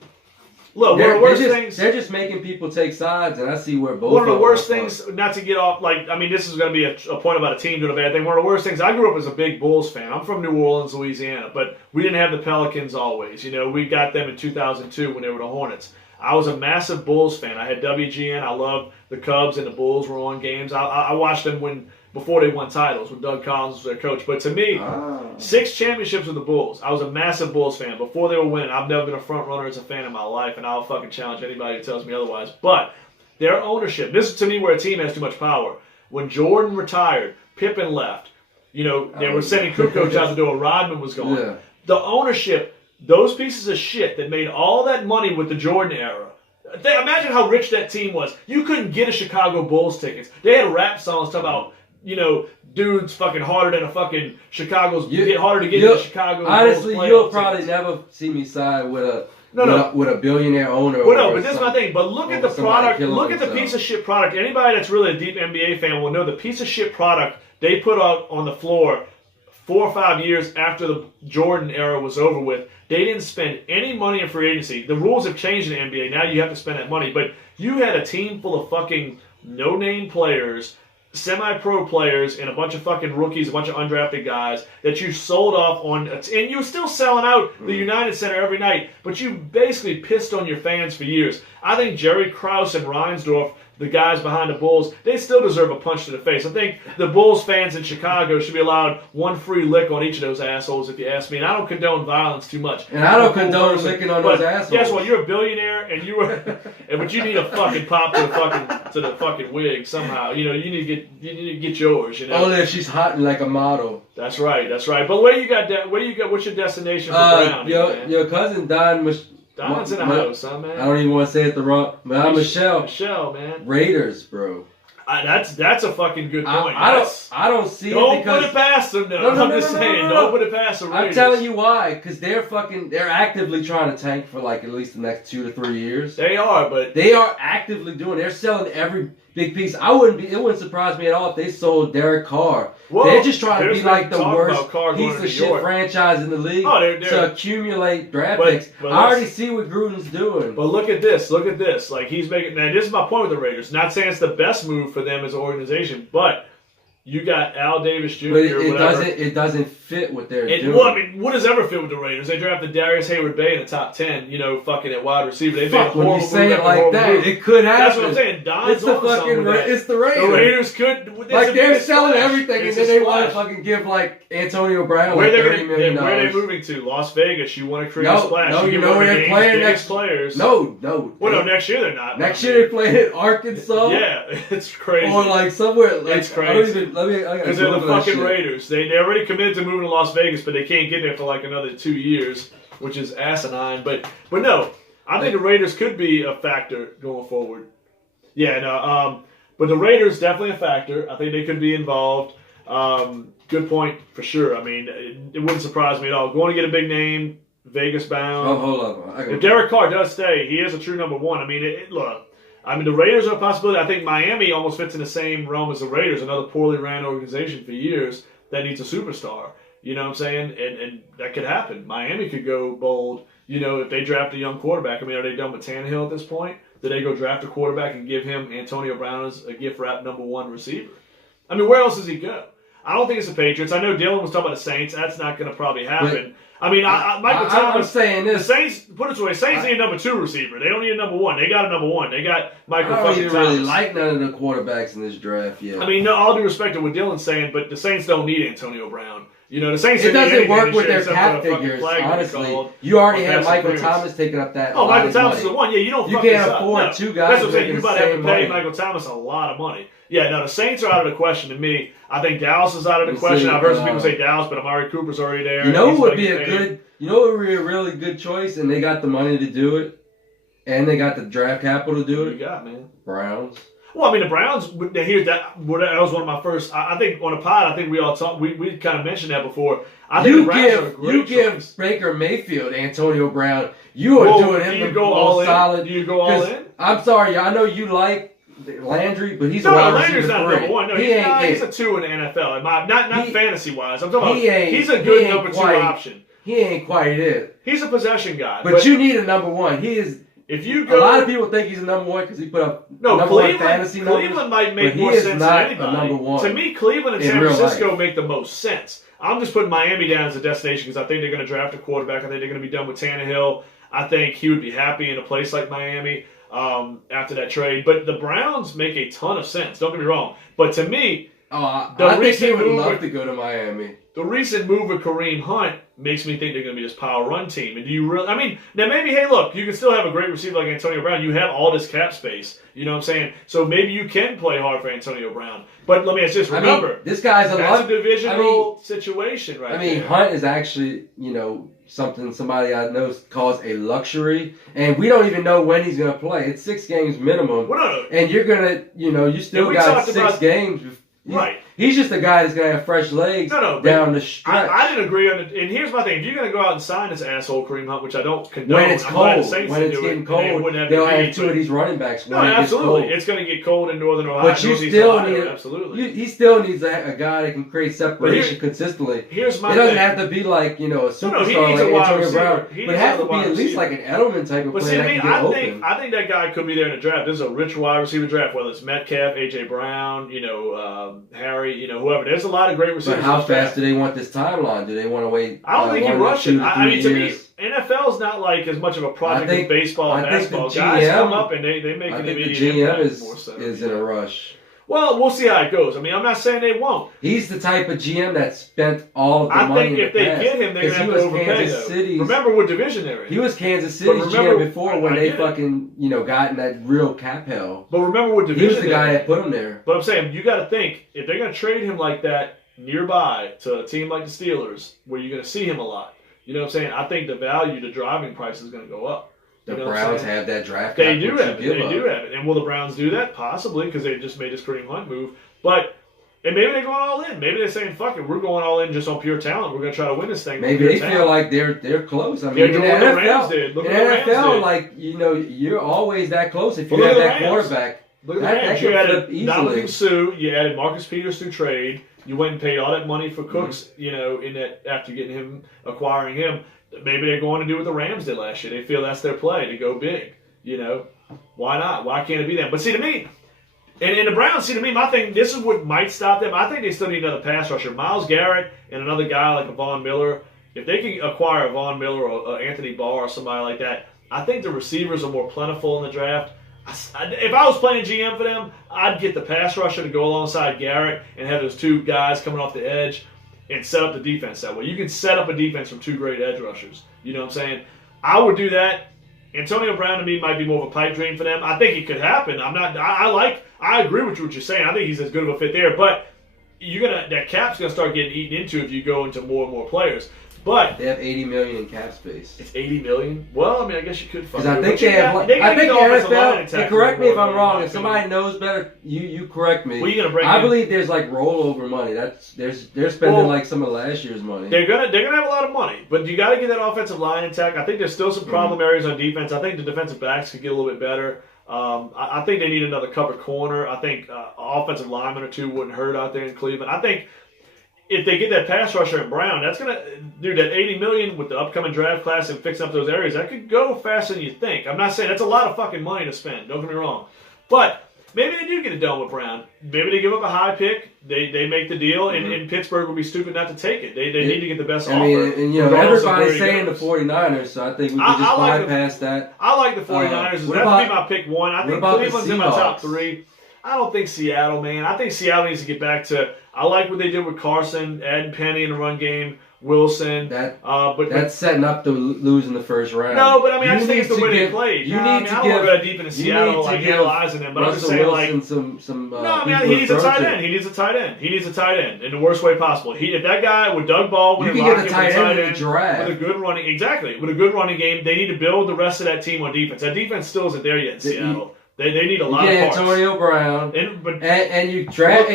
one of the worst things. They're just making people take sides, and I see where both. One of the worst things, not to get off, this is going to be a point about a team doing a bad thing. One of the worst things. I grew up as a big Bulls fan. I'm from New Orleans, Louisiana, but we didn't have the Pelicans always. We got them in 2002 when they were the Hornets. I was a massive Bulls fan. I had WGN. I loved the Cubs and the Bulls were on games. I watched them before they won titles, when Doug Collins was their coach. But to me, 6 championships with the Bulls. I was a massive Bulls fan. Before they were winning, I've never been a front runner as a fan in my life, and I'll fucking challenge anybody who tells me otherwise. But their ownership, this is to me where a team has too much power. When Jordan retired, Pippen left. They were sending Kukoc out the door. Rodman was gone. Yeah. The ownership, those pieces of shit that made all that money with the Jordan era. Imagine how rich that team was. You couldn't get a Chicago Bulls tickets. They had rap songs talking about, dudes fucking harder than a fucking get harder to get into Chicago. Honestly, you'll probably never see me side with a billionaire owner. Well, no, but this is my thing. But look at the product. Look at the piece of shit product. Anybody that's really a deep NBA fan will know the piece of shit product they put out on the floor 4 or 5 years after the Jordan era was over with. They didn't spend any money in free agency. The rules have changed in the NBA. Now you have to spend that money. But you had a team full of fucking no-name players, semi-pro players, and a bunch of fucking rookies, a bunch of undrafted guys that you sold off on, and you were still selling out the United Center every night, but you basically pissed on your fans for years. I think Jerry Krause and Reinsdorf, the guys behind the Bulls, they still deserve a punch to the face. I think the Bulls fans in Chicago should be allowed one free lick on each of those assholes, if you ask me. And I don't condone violence too much. And I don't condone licking on those assholes. Guess what? You're a billionaire, but you need a fucking pop to the fucking wig somehow. You need to get yours. Only if she's hot and like a model. That's right. But where you got? What's your destination for Brown? Your cousin Don. Don's in the house, huh, man? I don't even want to say it the wrong. But Michelle. Michelle, man. Raiders, bro. That's a fucking good point. I don't see it because... Don't put it past them, though. I'm just saying. Don't put it past the Raiders. I'm telling you why. Because they're actively trying to tank for like at least the next 2 to 3 years. They are, but... They are actively doing it. They're selling every big piece. It wouldn't surprise me at all if they sold Derek Carr. Well, they're just trying to be like the worst piece of shit franchise in the league to accumulate draft picks. I already see what Gruden's doing. But look at this. Like, he's making... Now, this is my point with the Raiders. Not saying it's the best move for them as an organization, but you got Al Davis Jr. But it doesn't fit what they're doing. Well, I mean, what does ever fit with the Raiders? They drafted Darius Hayward-Bay in the top 10, fucking at wide receiver. They made a horrible when you say it like that, move. It could happen. That's what I'm saying. It's the Raiders. The Raiders could. Like, they're selling everything, and then they want to fucking give, like, Antonio Brown $30 million. Where are they moving to? Las Vegas. You want to create a splash. No, you know where they're playing next players. No. Well, no, next year they're not. Next year they're playing at Arkansas. Yeah, it's crazy. Or, like, somewhere. Like, it's crazy. Because they're the fucking Raiders. They already committed to moving to Las Vegas, but they can't get there for like another 2 years, which is asinine. But no, I think the Raiders could be a factor going forward. Yeah, no. But the Raiders definitely a factor. I think they could be involved. Good point for sure. I mean, it wouldn't surprise me at all. Going to get a big name, Vegas bound. Oh, hold on. If Derek Carr does stay, he is a true number one. I mean, look. I mean, the Raiders are a possibility. I think Miami almost fits in the same realm as the Raiders, another poorly ran organization for years that needs a superstar. You know what I'm saying? And that could happen. Miami could go bold, if they draft a young quarterback. I mean, are they done with Tannehill at this point? Do they go draft a quarterback and give him Antonio Brown as a gift wrap number one receiver? I mean, where else does he go? I don't think it's the Patriots. I know Dylan was talking about the Saints. That's not going to probably happen. I mean, Michael Thomas. I'm saying this. The Saints, put it this way, Saints need a number two receiver. They don't need a number one. They got a number one. They got Michael I don't even Thomas. really like none of the quarterbacks in this draft yet. I mean, no, all due respect to what Dylan's saying, but the Saints don't need Antonio Brown. The Saints. It doesn't work this with year their except cap for a fucking figures, flag honestly. You already have Michael Thomas taking up that. Oh, Michael Thomas is money. the one. Yeah, you don't. You fuck can't this up. afford No. two guys That's what I'm saying. making You the about to have to same pay money. Michael Thomas a lot of money. Yeah, no, the Saints are out of the question to me. I think Dallas is out of the You question. see, I've heard some people say Dallas, but Amari Cooper's already there. You know He's what would gonna be get a paid. good? You know what would be a really good choice, and they got the money to do it, and they got the draft capital to do What it. you got, man? Browns. Well, I mean, the Browns. Here's that. That was one of my first. I think on a pod. I think we all talked. We kind of mentioned that before. I think the Browns are a great give choice. Baker Mayfield Antonio Brown. You are Well, doing do him you the go all most in? solid. Do you go all 'cause in? I'm sorry, I know you like Landry, but he's a No, wide Landry's receiver not three. number one. No, he he's ain't not. He's it. a 2 in the NFL. Not fantasy wise. I'm talking He about. ain't- He's a he good ain't number two quite- option. He ain't quite it. He's a possession guy. But you need a number one. He is. if you A go, lot of people think he's a number one because he put up number Cleveland. one fantasy numbers. Cleveland might make but he more is sense not than a anybody. number one To me, Cleveland and in San real Francisco life. make the most sense. I'm just putting Miami down as a destination because I think they're going to draft a quarterback. I think they're going to be done with Tannehill. I think he would be happy in a place like Miami after that trade. But the Browns make a ton of sense. Don't get me wrong. But to me, I The think he recent would move love with- to go to Miami. the recent move of Kareem Hunt makes me think they're going to be this power run team. And do you really? I mean, now maybe, hey, look, you can still have a great receiver like Antonio Brown. You have all this cap space. You know what I'm saying? So maybe you can play hard for Antonio Brown. But let me ask this: remember, this guy's a that's luck. a divisional situation, right? I mean, there. Hunt is actually, something somebody I know calls a luxury, and we don't even know when he's going to play. It's 6 games minimum, Well, no, and you're gonna, you still we got talked 6 about- games. right. He's just a guy that's gonna have fresh legs No, but down the stretch. I didn't agree on it. And here's my thing: if you're going to go out and sign this asshole Kareem Hunt, which I don't condone, when it's I'm glad the cold, Saints when didn't it's do it, getting and they cold, wouldn't have they'll the have need, 2 of these running backs. No, When it gets absolutely. cold. It's going to get cold in Northern Ohio. But you Northeast still Ohio, need absolutely. he still needs a guy that can create separation consistently. Here's my It doesn't thing. have to be like a superstar he needs a like wide Antonio receiver. Brown, He but needs it has another to be wide at least receiver. like an Edelman type of But see, player to that me, can get I open. think that guy could be there in the draft. This is a rich wide receiver draft, whether it's Metcalf, AJ Brown, Harry, whoever. There's a lot of great receivers. But how in this fast draft. do they want this timeline? Do they want to wait? I don't think you 1 to rush 2 it. to I 3 mean, to me, years? NFL's not like as much of a project I think- as baseball and I think the basketball. Guys GM come up and they make I an think the immediate GM impact more so. is in a rush. Well, we'll see how it goes. I mean, I'm not saying they won't. He's the type of GM that spent all of the I money think in if the they past. get him, they're 'Cause going he to have to was overpay, Kansas though. City's. Remember what division they're in. He was Kansas City's remember- GM before when I they get it. fucking got in that real cap hell. But remember what He division was the they're guy in. that put him there. But I'm saying, you got to think, if they're going to trade him like that nearby to a team like the Steelers, where you're going to see him a lot, you know what I'm saying? I think the value, the driving price is going to go up. The You know what I'm Browns saying? have that draft. They cap, do which you have it. give They up. do have it. And will the Browns do that? Possibly, because they just made this Kareem Hunt move. But, and maybe they're going all in. Maybe they're saying, fuck it, we're going all in just on pure talent. We're going to try to win this thing. with Maybe pure they talent. feel like they're close. I mean, They're in doing the what the NFL, Rams did. Look in what the the Rams NFL, did. like you're always that close if you Well, have look at that the Rams. quarterback. Look at the That Rams. could You added flip Dominican easily. Sue. You added Marcus Peters through trade. You went and paid all that money for Cooks, Mm-hmm. in that after getting him, acquiring him. Maybe they're going to do what the Rams did last year. They feel that's their play to go big. Why not? Why can't it be them? But see, to me, and the Browns, see, to me, my thing, this is what might stop them. I think they still need another pass rusher. Myles Garrett and another guy like a Von Miller. If they can acquire a Von Miller or Anthony Barr or somebody like that, I think the receivers are more plentiful in the draft. If I was playing GM for them, I'd get the pass rusher to go alongside Garrett and have those two guys coming off the edge and set up the defense that way. You can set up a defense from two great edge rushers. You know what I'm saying? I would do that. Antonio Brown to me might be more of a pipe dream for them. I think it could happen. I agree with what you're saying. I think he's as good of a fit there, but that cap's gonna start getting eaten into if you go into more and more players. But They have $80 million in cap space. it's $80 million. Well, I mean, I guess you could. Because I think they have. I think the NFL. And correct me if I'm wrong. If somebody knows better, you correct me. Well, you're gonna bring I in- believe there's like rollover money. They're spending like some of last year's money. They're gonna have a lot of money, but you got to get that offensive line intact. I think there's still some problem areas on defense. I think the defensive backs could get a little bit better. I think they need another cover corner. I think offensive lineman or two wouldn't hurt out there in Cleveland. I think if they get that pass rusher in Brown, that's gonna do that $80 million with the upcoming draft class and fixing up those areas. That could go faster than you think. I'm not saying that's a lot of fucking money to spend. Don't get me wrong, but maybe they do get it done with Brown. Maybe they give up a high pick. They make the deal, and Pittsburgh would be stupid not to take it. They need to get the best offer. I mean, and everybody's saying the 49ers, so I think we can just bypass that. I like the 49ers. That'd be my pick one. I think Cleveland's in my top three. I don't think Seattle, man. I think Seattle needs to get back to. I like what they did with Carson, adding Penny in the run game, Wilson. But that's setting up to lose in the first round. No, but I mean, I just think it's the way they played. I don't want to go that deep into Seattle, like analyzing them. But I'm just saying, like, he needs a tight end. He needs a tight end. He needs a tight end in the worst way possible. If that guy with Doug Baldwin, you can get a tight end in the draft with a good running, with a good running game. They need to build the rest of that team on defense. That defense still isn't there yet in Seattle. They need a lot of parts. Antonio Brown, and you draft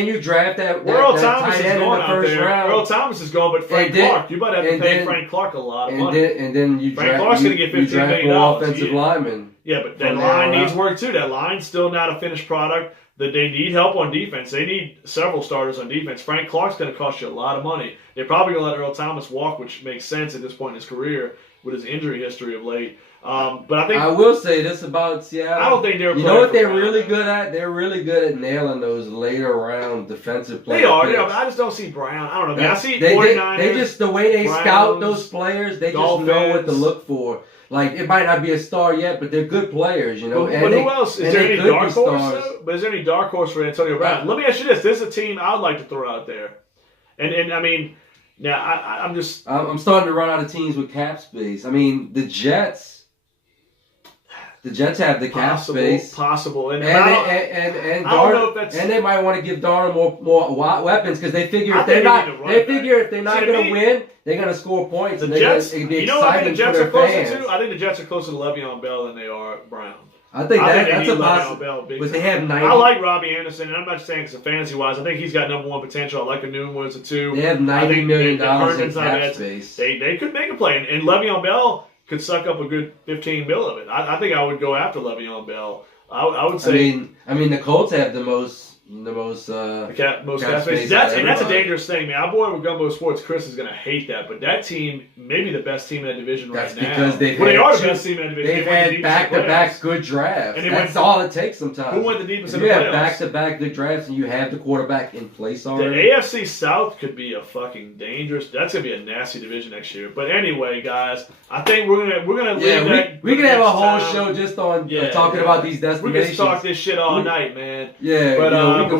that Thomas tight end in the first round. Earl Thomas is gone, but Frank Clark, you might have to pay Frank Clark a lot of money. And then you Frank Clark's going to get $15 million. Offensive lineman. Yeah, but that line needs work too. That line's still not a finished product. That they need help on defense. They need several starters on defense. Frank Clark's going to cost you a lot of money. They're probably going to let Earl Thomas walk, which makes sense at this point in his career with his injury history of late. But I think I will say this about Seattle. I don't think they're. You know what they're really good at? They're really good at nailing those later round defensive players. They are. But I just don't see Brown. I don't know. Man. I see 49ers. They just the way they scout those players. They Dolphins, just know what to look for. Like, it might not be a star yet, but they're good players, you know. But who else? Is there any dark horse? But is there any dark horse for Antonio Brown? Let me ask you this. This is a team I would like to throw out there. And I mean, yeah, I'm just... I'm starting to run out of teams with cap space. I mean, the Jets have the cap space. Possible. And I don't know if that's... And they might want to give Darnold more weapons because they figure if they're not going to win, they're going to score points. The Jets, you know what I think the Jets are closer to? I think the Jets are closer to Le'Veon Bell than they are Brown. I think that's a possibility. But they have 90. I like Robbie Anderson, and I'm not saying it's a fantasy-wise. I think he's got number one potential. I like a new one as a two. They have $90 million in cap space. They could make a play. And Le'Veon Bell could suck up a good $15 million of it. I think I would go after Le'Veon Bell. I would say. I mean, the Colts have the most cap space. That's a dangerous thing, man. Our boy with Gumbo Sports, Chris, is going to hate that. But that team, maybe the best team in that division right now. Because they are the best team in that division. They've had back-to-back good drafts. And that's all it takes sometimes. Who went the deepest in the playoffs? You have back-to-back good drafts, and you have the quarterback in place already. The AFC South could be a fucking dangerous. That's going to be a nasty division next year. But anyway, guys, I think we're gonna leave that. We can have a whole show just on talking about these destinations. We can talk this shit all night, man. Yeah, but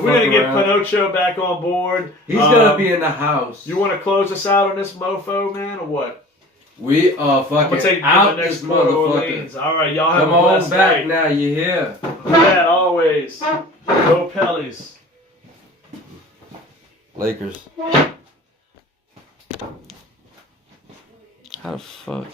we're gonna get Pinocho back on board. He's gonna be in the house. You want to close us out on this mofo, man, or what? We are fucking out this motherfucker. All right, y'all have Come a blessed on back night. now. You hear? Yeah, always. Go Pellies. Lakers. How the fuck?